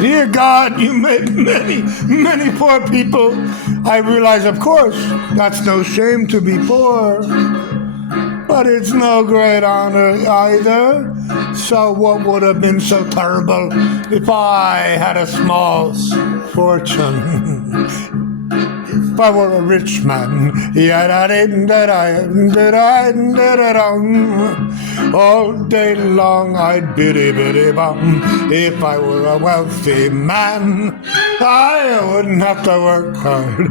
Dear God, you made many, many poor people. I realize, of course, that's no shame to be poor. But it's no great honor either. So what would have been so terrible if I had a small fortune? If I were a rich man, all day long I'd biddy-biddy-bum. If I were a wealthy man, I wouldn't have to work hard.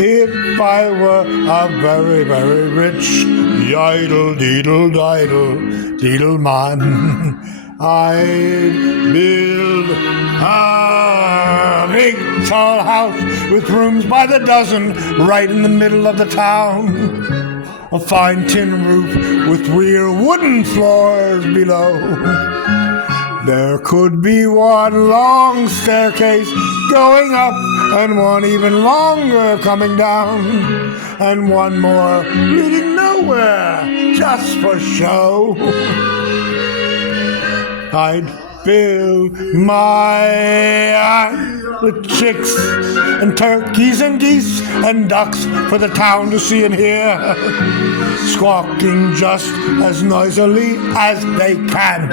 If I were a very, very rich yidle-deedle-diddle man, I'd build a big tall house with rooms by the dozen right in the middle of the town. A fine tin roof with real wooden floors below. There could be one long staircase going up and one even longer coming down, and one more leading nowhere just for show. I'd fill my with chicks and turkeys and geese and ducks for the town to see and hear, squawking just as noisily as they can.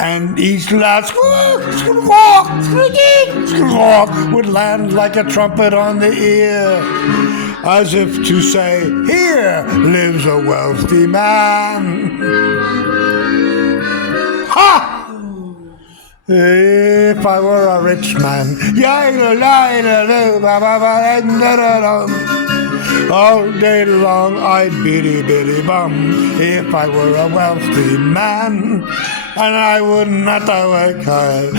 And each loud squawk, squawk, squeaky, squawk would land like a trumpet on the ear, as if to say, here lives a wealthy man. Ha! If I were a rich man, all day long I'd biddy-biddy-bum. If I were a wealthy man, and I wouldn't have to work hard.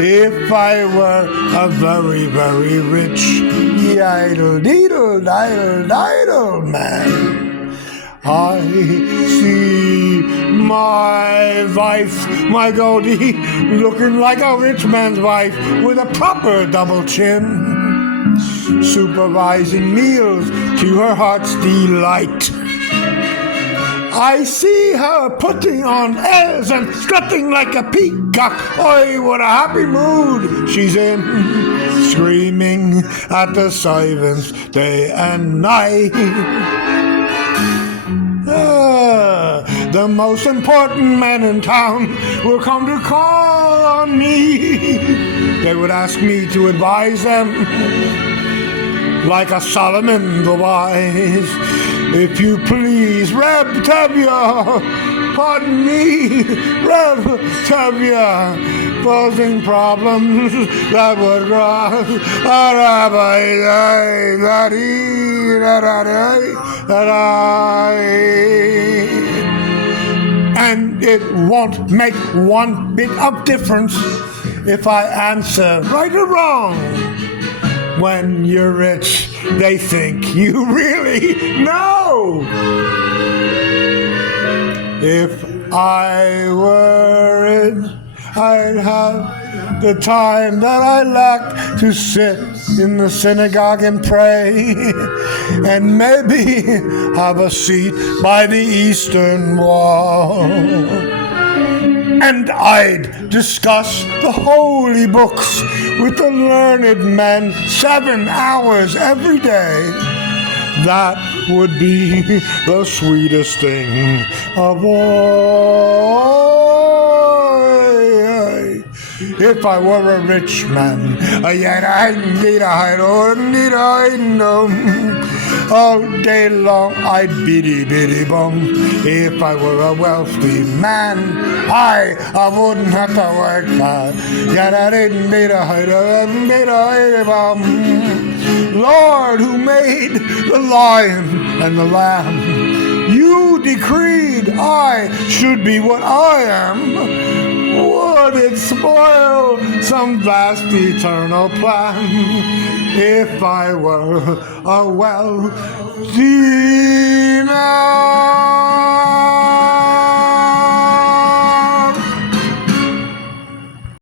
If I were a very, very rich yidle-deedle-diddle-diddle man, I see my wife, my Goldie, looking like a rich man's wife with a proper double chin, supervising meals to her heart's delight. I see her putting on airs and strutting like a peacock. Oi, what a happy mood she's in, screaming at the servants day and night. The most important men in town will come to call on me. They would ask me to advise them, like a Solomon the wise. If you please, Reb Tevye, pardon me, Reb Tevye, posing problems that would cross and it won't make one bit of difference if I answer right or wrong. When you're rich, they think you really know. If I were rich, I'd have the time that I lack to sit in the synagogue and pray, and maybe have a seat by the eastern wall. And I'd discuss the holy books with the learned men 7 hours every day. That would be the sweetest thing of all. If I were a rich man, all day long I'd biddy-biddy-bum. If I were a wealthy man, I wouldn't have to work hard. Lord, who made the lion and the lamb, you decreed I should be what I am. Would it spoil some vast eternal plan if I were a wealthy man?